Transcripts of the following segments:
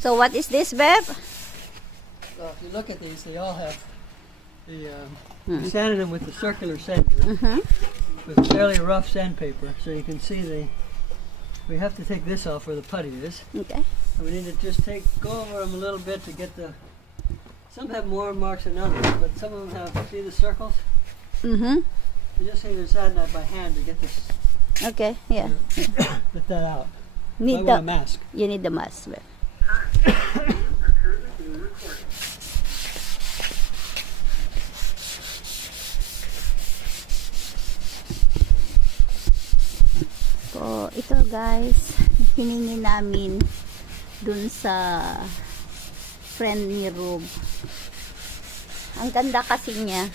So what is this, Beb? So if you look at these, they all have the we sanded them with the circular sander with fairly rough sandpaper, so you can see we have to take this off where the putty is. Okay. And we need to just go over them a little bit to get the. Some have more marks than others, but some of them have. See the circles? Mm-hmm. We just need to sand that by hand to get this. Okay, yeah. Get that out. Need I the want a mask. You need the mask, Beb. So, ito guys, hiningi namin dun sa friend ni Rube. Ang ganda kasi niya.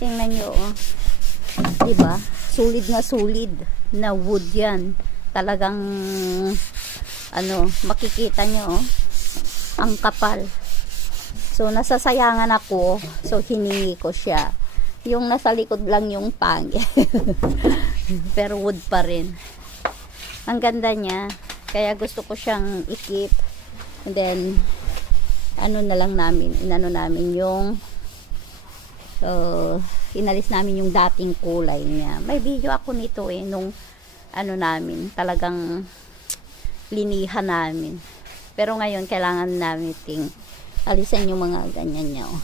Tingnan nyo, oh. Diba? Solid na wood yan. Talagang, makikita nyo, oh. Ang kapal. So, nasasayangan ako. So, hiningi ko siya. Yung nasa likod lang yung pangit. Pero wood pa rin. Ang ganda niya. Kaya gusto ko siyang i-keep. And then, inano namin yung inalis namin yung dating kulay niya. May video ako nito nung talagang linihan namin. Pero ngayon, kailangan namin alisan yung mga ganyan niya. Oh.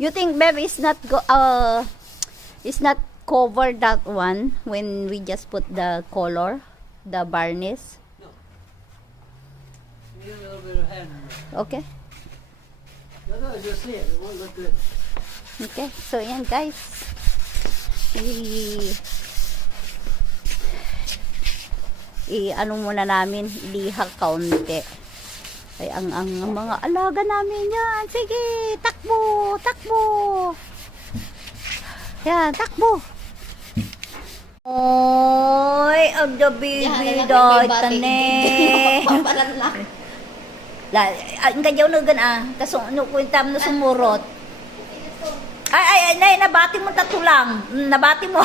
You think, Beb, is not cover that one when we just put the color, the varnish? No. You need a little bit of hand. Okay. Otherwise, you'll see it. It won't look good. Okay. So, yan guys. Muna namin, liha kaunti. Ay, ang mga alaga namin yan. Sige, takbo, takbo. Yan, takbo. Oy, ang the baby dot tane. Ang ganyaw na kaso kwenta mo na sumurot. Ay, nabati mo lang. Nabati mo.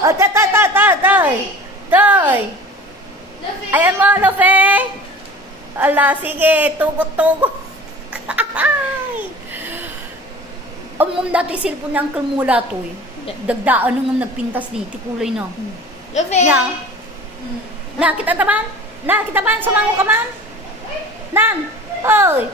Oh, toy. Ayan mo, Lofe. Ala, sige, tugot. Ang dati cellphone ng kalmula to Dagdaan nung nagpintas dito, kulay na. Lofe! Na, kita taban? Sumango ka man? Nan! Oy!